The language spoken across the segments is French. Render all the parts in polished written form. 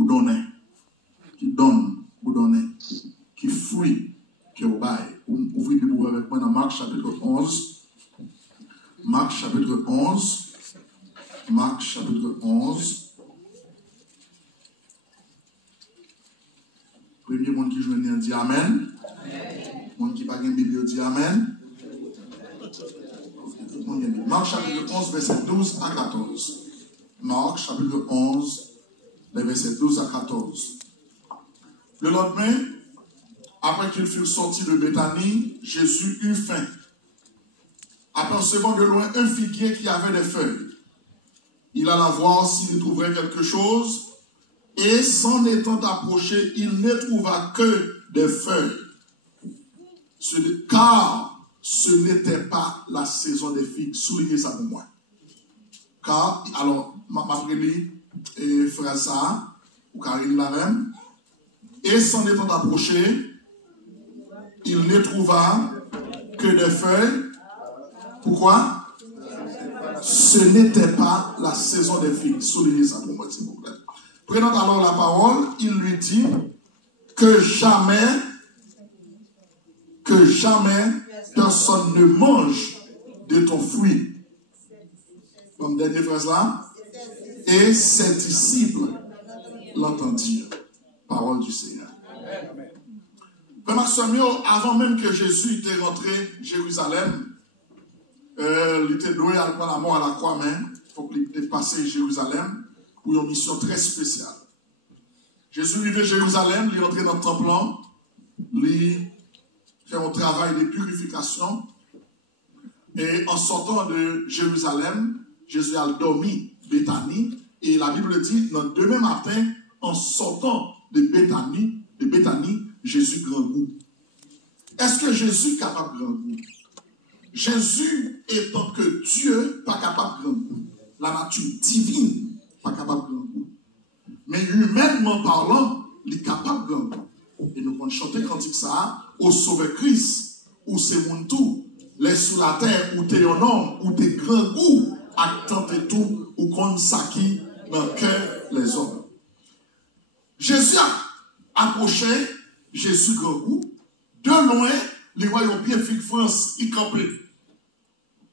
vous donnez. Qui donne, vous donnez. Qui fruit, qui vous baille. Ouvrez Bible avec moi dans Marc chapitre 11. Marc chapitre 11. Marc chapitre 11. Premier monde qui joue dit Amen. Monde qui n'a pas de Bible dit Amen. Marc chapitre 11, verset 12 à 14. Marc chapitre 11, les versets 12 à 14. Le lendemain, après qu'ils furent sortis de Béthanie, Jésus eut faim. Apercevant de loin un figuier qui avait des feuilles, il alla voir s'il y trouverait quelque chose, et s'en étant approché, il ne trouva que des feuilles. Car ce n'était pas la saison des figues. Soulignez ça pour moi. Car, alors, ma prélie, et frère ça, ou Karine la même, et s'en étant approché, il ne trouva que des feuilles. Pourquoi? Ce n'était pas la saison des figues. Soulignez ça pour moi, s'il vous plaît. Prenant alors la parole, il lui dit que jamais personne ne mange de ton fruit. Comme dernière phrase là. Et ses disciples l'entendirent. Parole du Seigneur. Frère Samuel, avant même que Jésus était rentré à Jérusalem, il était doué à prendre la mort à la croix, mais il faut qu'il ait passé à Jérusalem pour une mission très spéciale. Jésus vivait à Jérusalem, il est entré dans le temple, il fait un travail de purification, et en sortant de Jérusalem, Jésus a dormi à Béthanie, et la Bible dit, le demain matin, en sortant de Béthanie, Jésus grand goût. Est-ce que Jésus est capable de grand goût? Jésus étant que Dieu, pas capable de grand goût. La nature divine, pas capable de grand goût. Mais humainement parlant, il est capable de grand goût. Et nous pouvons chanter cantique ça, au Sauveur Christ, ou c'est mon tout, les sous la terre, ou t'es un homme, ou t'es grand goût, à tenter tout, ou qu'on s'acquit dans le cœur les hommes. Jésus a approché, Jésus grand goût, de loin, les voyons bien figue France, il campait.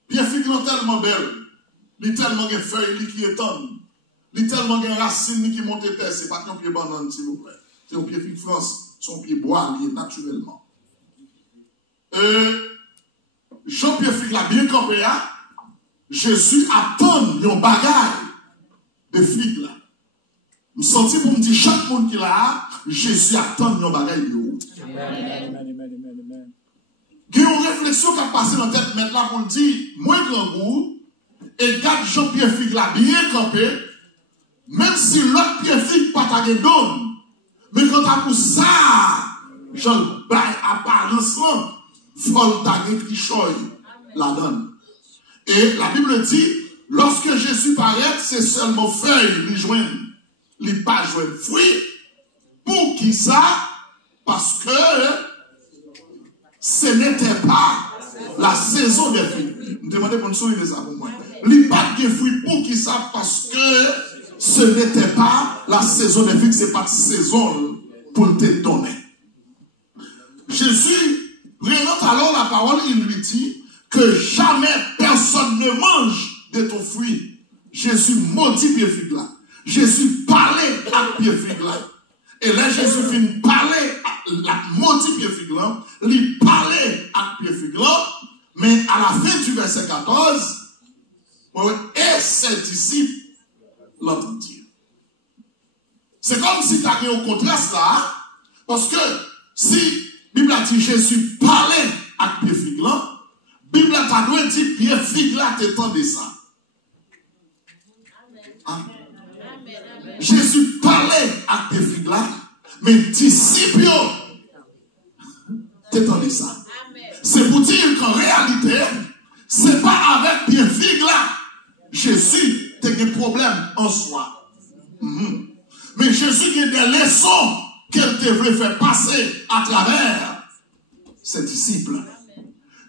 Bien figue tellement belle, il tellement de feuilles qui étendent, il tellement de racines qui montent terre, c'est pas qu'un pied banane, s'il vous plaît. C'est un pied figue France, son pied bois lié naturellement. Jean-Pierre figue l'a bien campé là, Jésus attend un bagage de figue là. Je me sens pour me dire, chaque monde qui l'a, Jésus attend un bagage de il y a une réflexion qui a passé dans la tête maintenant pour dire, moi grand goût, et garde Jean-Pierre Figue là bien campé, même si l'autre Pierre Figue pas ta donne, mais quand t'as pour ça, Jean bail apparence là, folle ta qui choy la donne. Et la Bible dit, lorsque Jésus paraît, c'est seulement feuille, lui joignent, lui pas joignent fruit, pour qui ça? Parce que ce n'était pas la saison des fruits. Je me demandais pour nous souligner ça pour moi. Les pâtes de fruits pour qui ça? Parce que ce n'était pas la saison des fruits, ce n'est pas la saison pour te donner. Jésus présente alors la parole, il lui dit que jamais personne ne mange de ton fruit. Jésus maudit Pierre Figue là. Jésus parlait à Pierre Figue là. Et là, Jésus finit parler à la maudit Pierre Figue là. Il parlait à Pierre Figue là. Mais à la fin du verset 14, et ses disciples l'entendirent. C'est comme si tu avais au contraste là. Parce que si Bible a dit Jésus parlait à Pierre Figue là, Bible a dit Pierre Figue là t'étendait ça. Hein? Jésus parlait à Pierre Figue là, mais disciples t'étendait ça. C'est pour dire qu'en réalité, c'est pas avec Pierre Figue là, Jésus a des problèmes en soi. Mais Jésus a des leçons qu'elle devrait faire passer à travers ses disciples.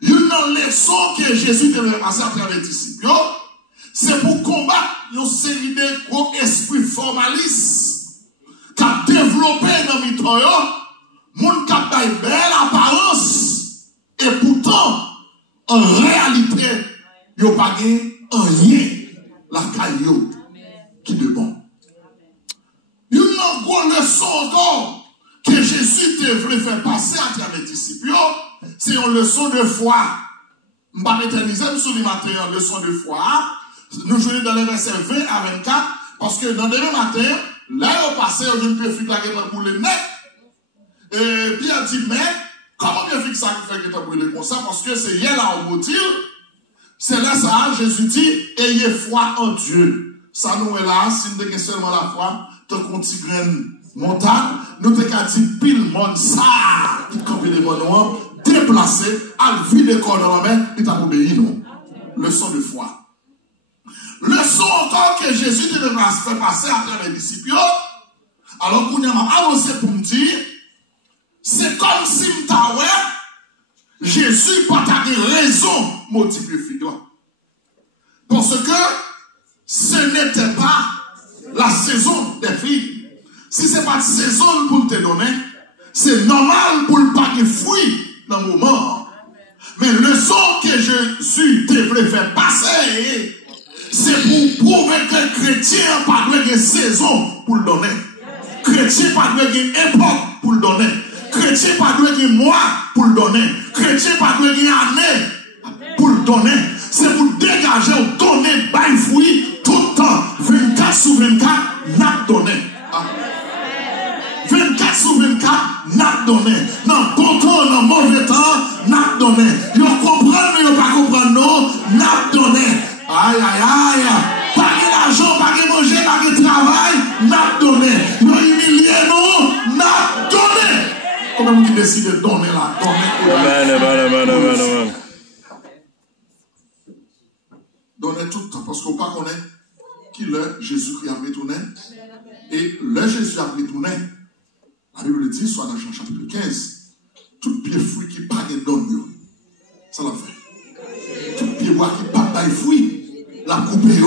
Une leçon que Jésus devrait passer à travers les disciples, c'est pour combattre une série de gros esprits formalistes temps, moun kap bay belle apparence, et pourtant, en réalité, yo pas rien la caillou qui de bon. Une grande leçon encore que Jésus devrait faire passer à travers les disciples, c'est une leçon de foi. Je ne vais pas m'éterniser sur le matin, une leçon de foi. Nous jouons dans les versets 20 à 24, parce que dans le demain matin, là, on passe, on vient de faire la guerre pour le nez. Et Pierre dit, mais, comment bien fait ça qui fait que tu as brûlé comme ça? Parce que c'est hier là au motif. C'est là ça, Jésus dit, ayez foi en Dieu. Ça nous est là, si nous avons seulement la foi, tant qu'on t'y graine montagne, nous avons dit pile monde ça, qui campe des bonhommes, déplacé, à vide des corps dans la main, il t'a obéi, non? Leçon de foi. Leçon encore que Jésus devait faire passer à travers les disciples. Alors qu'on a avancé pour me dire, c'est comme si Jésus n'a pas de raison motiver figure. Parce que ce n'était pas la saison des filles. Si ce n'est pas la saison pour te donner, c'est normal pour ne pas de fruits dans le moment. Mais le son que Jésus devrait faire passer, c'est pour prouver que le chrétien n'a pas de saison pour le donner. Le chrétien n'a pas de époque pour le donner. Le chrétien n'a pas de mois pour le donner. Le chrétien n'a pas de année pour le donner. C'est pour dégager ou donner by fruit tout le temps. 24 sur 24, n'a donné. 24 sur 24, n'a donné. Dans bon temps, dans mauvais temps, n'a donné. Ils comprennent, mais ils ne pas comprendre, non, n'a donné. Aïe, aïe, aïe. Pas de l'argent, pas de manger, pas de travail, n'a donné. Ils ont humilié, non, n'a donné. Comment vous décidez de donner là, donner. Donner tout le temps, parce qu'on ne connaît pas qui le Jésus-Christ a retourné. Et le Jésus a retourné. La Bible dit, soit dans Jean chapitre 15, tout pied fruit qui pas de donne, ça l'a fait. Tout pied bois qui pas de fruit, la couper,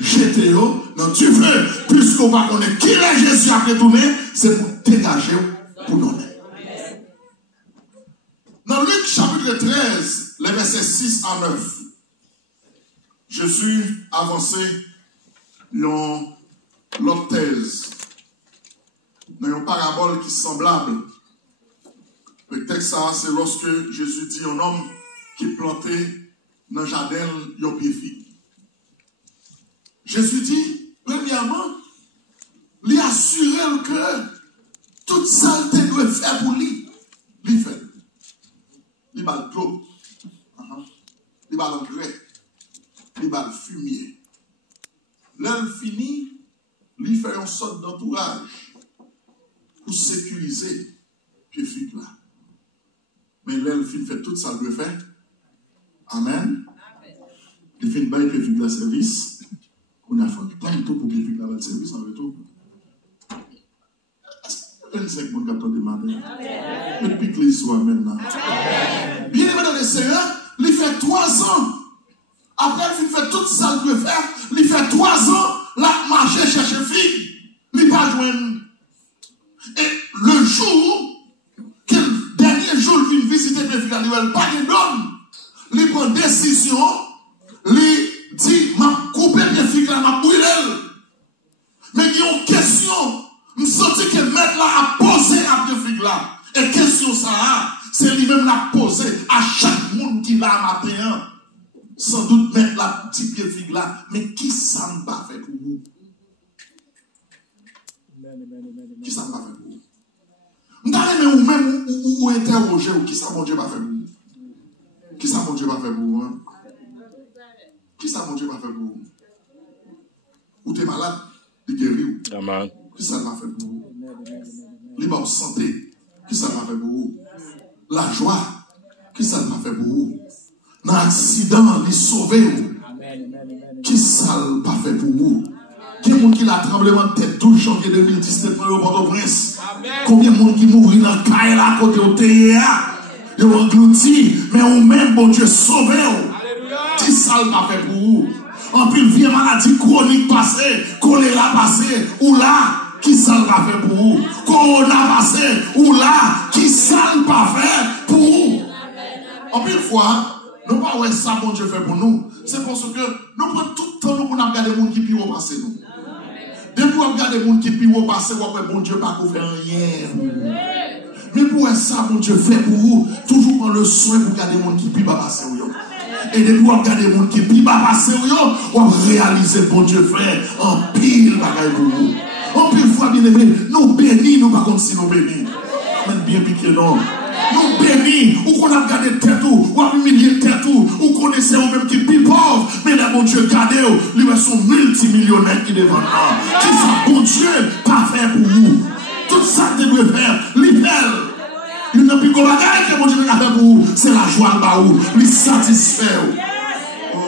jeter dans du feu. Puisqu'on ne connaît qui le Jésus a retourné, c'est pour dégager, pour donner. Dans Luc chapitre 13, les versets 6 à 9, Jésus avançait dans l'autre thèse, dans une parabole qui est semblable. Le texte, c'est lorsque Jésus dit un homme qui plantait dans le jardin un pied figue. Jésus dit, premièrement, lui assurer que toute saleté doit faire pour lui. Lui fait. Il va le clos. Il va l'engrais. Il va le fumier. Là, il finit, il fait une sorte d'entourage pour sécuriser pied figue là. Mais là, il fait tout ça, il doit faire. Amen. Il fait une baille pied figue là service. On a fait plein de tout pour pied figue là le service en retour. 25 mon capteur de matin. Et puis que l'histoire maintenant. Bien aimé dans le Seigneur, il fait 3 ans. Après, il fait tout ça qu'il veut faire. Il fait 3 ans, là, marcher, chercher fille. Il n'a pas joint. Et le jour, le dernier jour, il vient visiter les filles, il n'a pas de donne. Il prend décision, il dit, m'a coupé les filles, m'a brûlé. Mais il y a une question. Je sens que le maître là a posé à deux filles là. Et question ça, c'est lui-même l'a posé à chaque monde qui l'a matin. Sans doute mettre la petite fille là. Mais qui ça ne va faire pour vous? Qui ça ne va faire pour vous? Vous avez même ou interroger ou qui ça mon Dieu va faire pour vous? Qui ça mon Dieu va faire pour vous? Hein? Qui ça mon Dieu va faire pour vous? Ou tu es malade? Il guérit. Amen. Qui ça va faire pour vous? Libre santé, qui ça va faire pour vous? La joie, qui ça va faire pour vous? Dans l'accident, il sauve vous. Qui ça va faire pour vous? Qui est-ce qui a tremblement de tête 12 janvier 2017 au Port-au-Prince? Combien de monde qui mourit dans le caille là, côté au TIA? Ils ont englouti, mais au même bon Dieu sauvé. Qui ça va faire pour vous? En plus, vieille maladie chronique passée, choléra passée, ou là, qui ça va faire pour vous? Corona passé, ou là, qui ça va faire pour vous? En plus, fois, nous ne pouvons pas ça, bon Dieu fait pour nous. C'est parce que nous prenons tout le temps pour nous regarder les gens qui pire passer nous. Depuis qu'on regarde les gens qui pire passer, on va bon Dieu pas faire rien. Mais pour ça, bon Dieu fait pour vous, toujours prendre le soin pour regarder les gens qui pire passer. Et depuis qu'on regarde les gens qui pire passer, on va réaliser bon Dieu fait en pile bagaille pour vous. En pile fois, bien aimé, nous bénis, nous pas comme si nous bénis. Amen, bien piqué, non. Nous bénis, ou qu'on a gardé tête ou a humilié tête ou connaissez ou même qui est plus pauvre, mais là, mon Dieu, gardez, lui, sont multimillionnaires qui devant nous. Qui ça, bon Dieu, pas faire pour vous. Tout ça que vous devez faire, l'hiver. Il n'y a plus de bagaille que mon Dieu a fait pour vous. C'est la joie de vous, lui satisfait. Oh,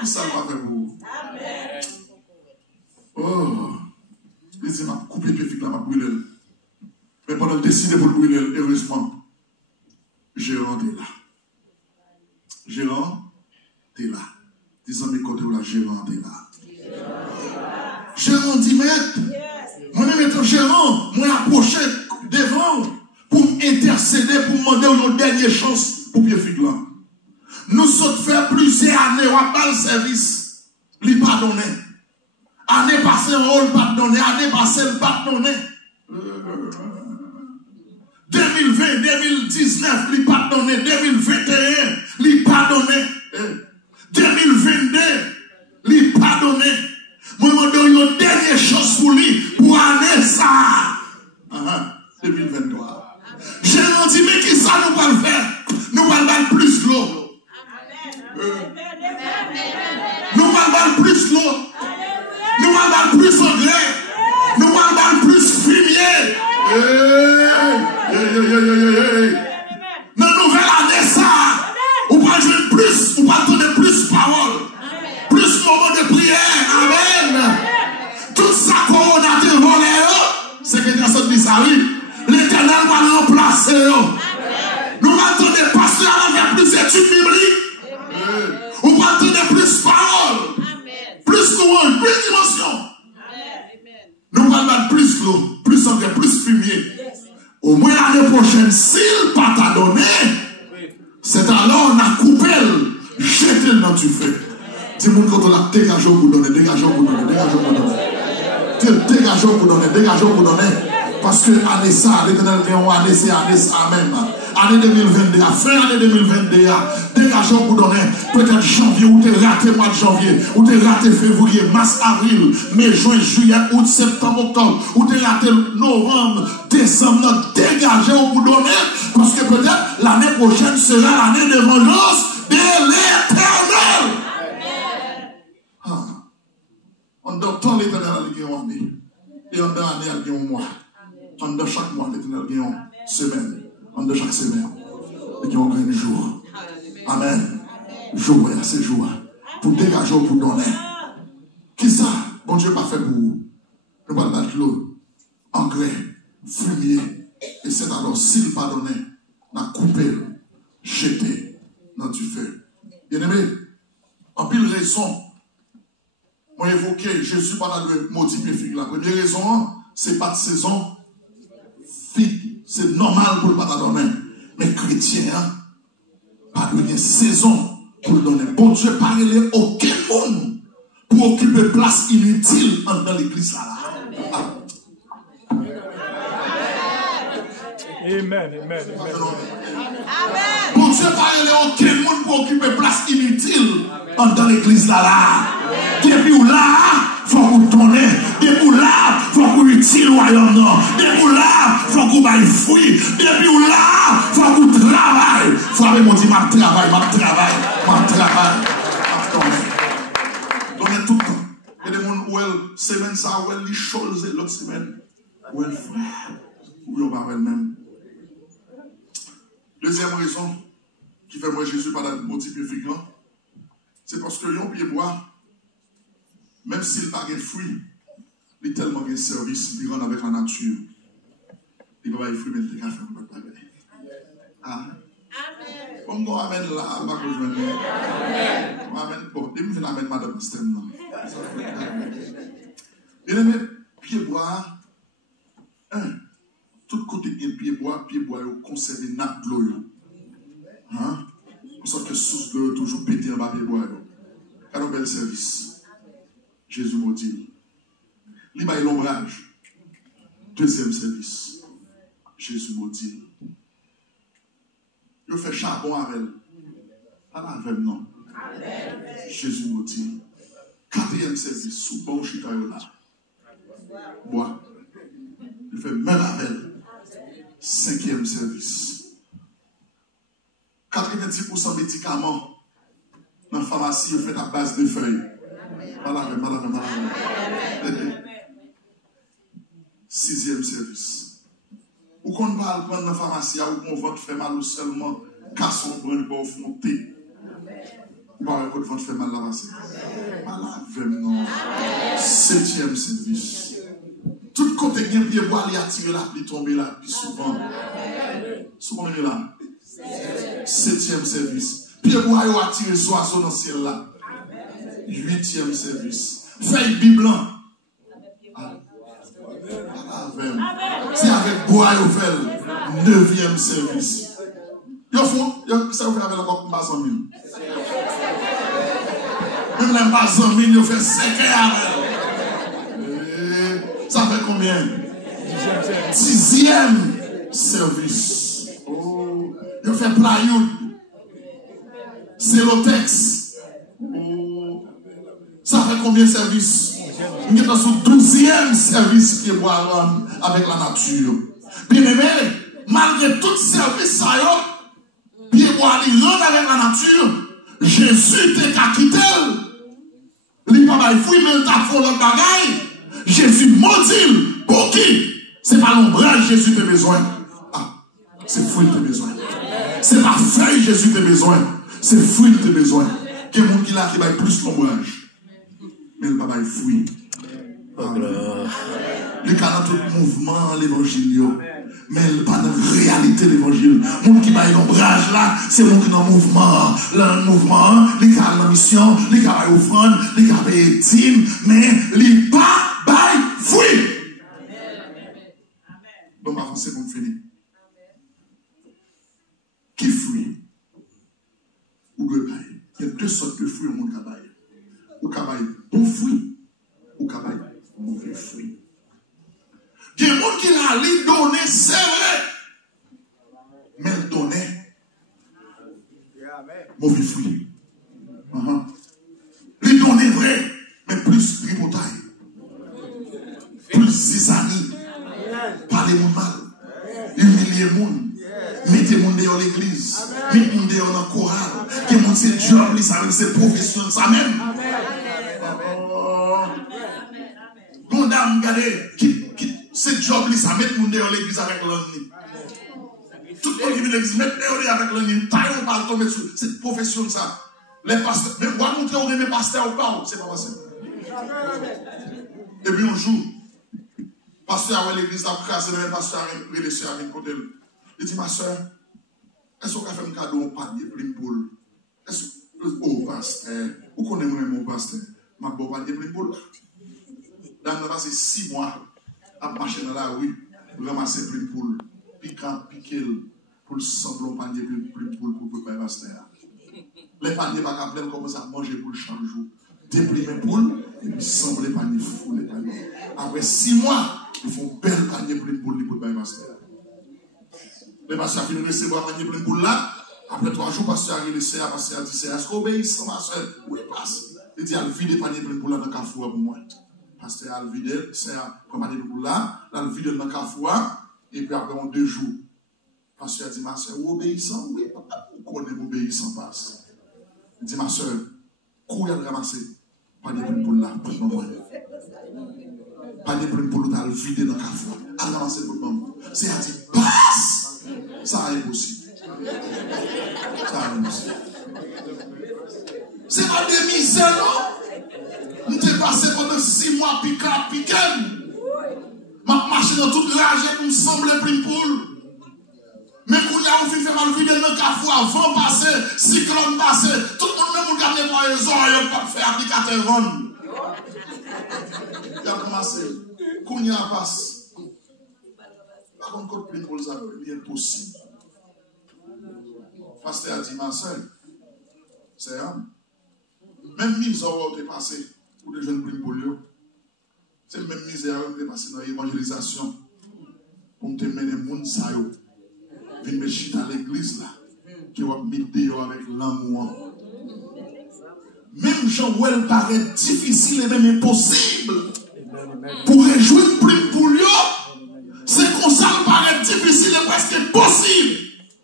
qui ça va faire pour vous? Oh, il dit, m'a coupé le pied, m'a brûlé. Mais pendant le décider pour le brûler, heureusement, Gérant est là. Gérant est là. Disons mes côtés où la Gérant est là. Gérant dit, maître, moi-même étant Gérant, moi approché devant pour intercéder, pour demander une dernière chance pour bien faire. Nous sommes fait plusieurs années, on a pas le service, lui pardonner. Année passée, on ne pardonner, année passée, on ne pardonner. 2020, 2019, lui pardonner. 2021, lui pardonner. 2022, lui pardonner. Moi, je donne une dernière chose pour lui, pour année ça. 2023. J'ai dit, mais qui ça nous va le faire? Nous allons faire plus l'eau. Nous allons faire plus l'eau. Nous allons faire plus engrais. Nous allons faire plus fumier. Dans la nouvelle année, ça, on va jouer plus, on va donner plus parole, plus moment de prière. Amen. Tout ça qu'on a été volé, c'est que personne dit ça, oui. L'Éternel va remplacer. Nous allons donner pasteur à faire plus d'études bibliques. On va donner plus parole, plus louange, plus dimension. Nous allons mettre plus l'eau, plus engrais, plus fumier. Au moins l'année prochaine, s'il pas t'a donné, c'est alors on a coupé, jeté dans du feu. Dis-moi quand on a dégagé pour donner, dégagé pour donner, dégagé pour donner. Dégagé pour donner, dégagé pour donner. Parce que année ça, l'Éternel vient année c'est année ça même. Année 2022, fin année 2022, dégagé pour donner. Peut-être janvier, ou t'es raté mois de janvier, ou t'es raté février, mars, avril, mai, juin, juillet, août, septembre, octobre, ou t'es raté novembre, décembre, dégagé pour donner. Parce que peut-être l'année prochaine sera l'année de vengeance de l'Éternel. On doit tant l'Éternel à l'année année. Et on doit année à un mois. On doit chaque mois l'Éternel à une semaine. On doit chaque semaine. Et qui ont un jour. Amen. Jour, c'est jour. Pour dégager, pour donner. Qui ça? Bon Dieu pas fait pour vous. Nous allons mettre l'eau, engrais, fumier. Et c'est alors s'il pardonne, on a coupé, jeté dans du feu. Bien aimé, en pile raison, moi évoqué Jésus pendant le maudit figue. La première raison, c'est pas de saison figue. C'est normal pour le pardonner. Mais chrétien, pas de saison pour le donner. Bon Dieu, pas de aucun monde pour occuper place inutile dans l'église là. Amen, amen, amen. Bon Dieu, pas de aucun monde pour occuper place inutile dans l'église là. Depuis où là, faut vous donner. Depuis où là, faut vous utile royaume. Depuis où là, faut vous bailler fruit. Depuis où là, faut vous travailler. Faut avec mon dit, ma travail. Donnez tout le temps. Il y a des gens où elle, semaine ça, où elle lit choses et l'autre semaine, où elle frère, où elle parle elle-même. Deuxième raison qui fait moi Jésus par la motif efficace, c'est parce que yon pied bois, même s'il n'a pas de fruits, il a tellement de service, il rend avec la nature. Il va pas de fruits, mais il va faire un peu de bagaille. Amen. Comme on amène là, on va rejoindre. On amène, bon, il me fait amène madame Stem là. Bien aimé, pied bois, tout côté de pied bois, conservé nappe de l'eau. Hein? On sent que source de toujours pété en bas pied bois. Quel un bel service. Jésus m'a dit. Il m'a l'ombrage. Deuxième service. Jésus m'a dit. Il fait charbon avec elle. Pas avec non. Jésus m'a dit. Quatrième service. Sous bon chita là. Bois. Il fait même avec elle. Cinquième service. 90% médicaments dans la pharmacie, il fait à base de feuilles. Malade. Sixième service. Ou qu'on va prendre dans la pharmacie, ou qu'on va faire mal ou seulement casson pour une bonne fonté. Ou pas votre ventre fait mal là-bas. Malade, non. Septième service. Tout côté bien pied bois, il a tiré la pluie tombée là, puis souvent. Souvent, il est là. Septième service. Pied bois, il a tiré oiseau dans le ciel là. Huitième service. Feuille Bible. C'est avec bois, il fait. Neuvième service. Ils font, ça vous fait avec la coque pas 100 000. Même les pas 100 000, ils fait 5 heures. Ça fait combien? Dixième service. Oh. Il fait plywood. Celotex. Oh. Ça fait combien de services? Il est dans son 12e service qui est avec la nature. Bien aimé, malgré tout service, ça y est, puis il rentre avec la nature. Jésus t'a quitté. Il n'a pas fouillé, mais il t'a fait l'autre bagaille. Jésus maudit pour qui? C'est pas l'ombrage Jésus a besoin. Ah, c'est fruit de besoin. C'est pas feuille Jésus a besoin. C'est fruit de besoin. Il y a des gens qui a plus l'ombrage. Mais il n'a pas fruit. Il y a tout mouvement l'évangile. Mais pas dans la réalité l'évangile. Les gens qui ont l'ombrage là, c'est les gens qui sont dans le mouvement. Le mouvement, les gens qui ont la mission, les gens qui ont offrande, les gens qui ont team, mais les pas by fruit. Bon, ma c'est bon, fini. Qui fruit? Ou de bail? Il y a deux sortes de fruits au monde cabaye. Ou cabaye bon fruit, ou cabaye mauvais fruit. Il y a des gens qui l'ont donné, c'est vrai. Mais ils donnaient mauvais fruit. Ils donnaient vrai, mais plus ripotaille. Plus zizani. Parlez mon mal. Humiliez mon. Mettez mon dehors l'église. Mettez mon dehors dans le choral. Que mon c'est job, c'est profession, ça même. Mon dame, regardez, c'est job, ça met mon dehors l'église avec l'ennemi. Tout le monde qui vient l'église, mettez dehors avec l'ennemi. Taille, on parle tomber sur cette profession, ça. Les pasteurs, mais moi, montrer où les pasteurs ou pas, c'est pas possible. Et puis un jour, pasteur à l'église a crasé, le pasteur a les soeurs avec côté. Il dit, ma soeur, est-ce qu'on a fait un cadeau au panier plein poule? Est-ce que, oh, pasteur, où connaît moi mon pasteur? Ma bon panier plein poule. Dans le passé 6 mois, à marcher dans la rue, pour ramasser plein poule, piquer pour le semblant panier plein poule pour préparer pasteur. Les paniers pas plein commencent à manger pour le chaque jour. Déplier mes poules, et puis sembler panier fou les paniers. Après 6 mois, ils font belle panier plein poule pour préparer pasteur. Le pasteur a fini de recevoir un panier plein de boules là. Après 3 jours, le pasteur a laissé, le pasteur a dit, c'est est-ce qu'on obéit, ma soeur? Oui, passe. Il dit, elle vide le panier plein de boules là dans le carrefour pour moi. Le pasteur a vidé, c'est un panier de boules là, elle vide dans le carrefour, et puis après 2 jours, le pasteur a dit, ma soeur, vous obéissant? Oui, papa, vous connaissez l'obéissant passe. Il dit, ma soeur, où elle ramasser panier plein de boules là, pour moi. Panier plein de boules là, elle vide dans le carrefour, elle ramasser pour moi. C'est à dire, passe! Ça est possible. Ça est possible. C'est pas des misères, non? Nous sommes passés pendant 6 mois, piquer. Ma marché dans toute rage pour me sembler plein poule. Mais quand il y a un film fait mal vide dans le carrefour, avant passer, cyclone passer, tout le monde même vous garder pour les oreilles, pas faire applicateur vendre. Il a commencé. qu'on y a passe. Par contre, quand plein pour ça, c'est impossible. Pasteur a dit, ma soeur, c'est un. Même misère où tu es passé pour les jeunes plein pour lui. C'est le même misère où tu es passé dans l'évangélisation. Pour te mener les gens, ça y est. Viens me chiter à l'église là. Tu vas me mettre avec l'amour. Même Jean Well paraît difficile et même impossible. Pour réjouir plus pour lui, c'est comme ça qu'il paraît difficile et presque impossible.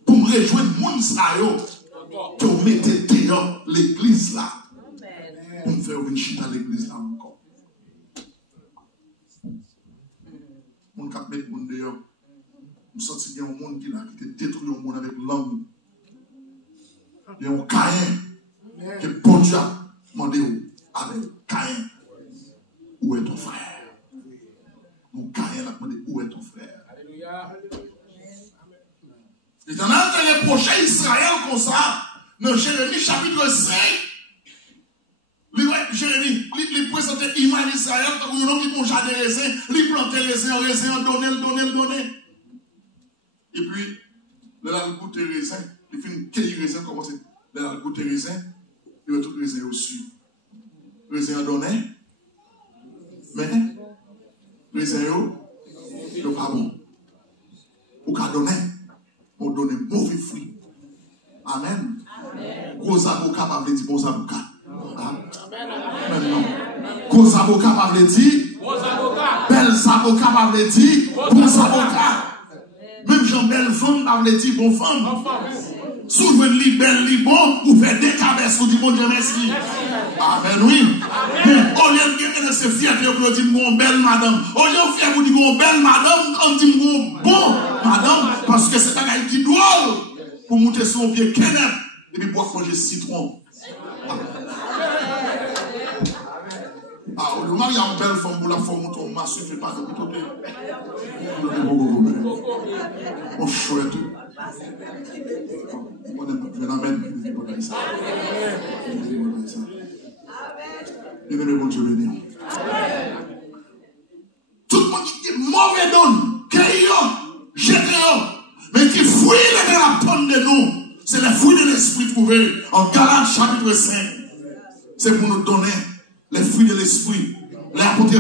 Pour me réjouir moun sa yo. Que vous mettez dehors l'église là. Pour me faire une chute à l'église là encore. Mon cap met moun dehors. Je sens qu'il y a un monde qui te détruit le monde avec l'homme. Il y a un Caïn qui est bon Dieu. Demandez-vous avec Caïn, où est ton frère? Mon Caïn a demandé où est ton frère? Alléluia. Et dans les prochains Israël comme ça, dans Jérémie chapitre 5, Jérémie, il présentait l'image d'Israël, comme il y a un jardin de raisin, il plantait raisin, donner. Et puis, le goûte de raisin, il fait une cueille raisin, comment c'est? Le goûte de raisin, il va tout raisin au-dessus. Raisin donné, mais raisin il n'est pas bon. Ou qu'à donner, on donne mauvais fruits. Amen. Gros avocat pas veut dire bon avocat. Amen. Non. Gros avocat pas veut dire bel avocat pas veut dire bon avocat. Même Jean belle femme pas veut dire bon femme. Souvent li belle li bon ou fait des cabesses ou dit bon Dieu merci. Amen oui. Mais au lieu de se fier pour dire mon belle madame, au lieu de fier pour dire mon belle madame, on dit mon bon madame parce que c'est un gars qui doit pour monter son pied canette et puis pour manger citron. Ah, au moment il y a une belle femme pour la femme monter au massif, fait pas de côté. On chouette. Je l'amène. Bien aimé, bon Dieu béni. Tout le monde qui dit mauvais donne, jeté, mais qui fouille les la tonne de nous, c'est les fruits de l'esprit trouvés en Galates chapitre 5. C'est pour nous donner les fruits de l'esprit. Les apôtres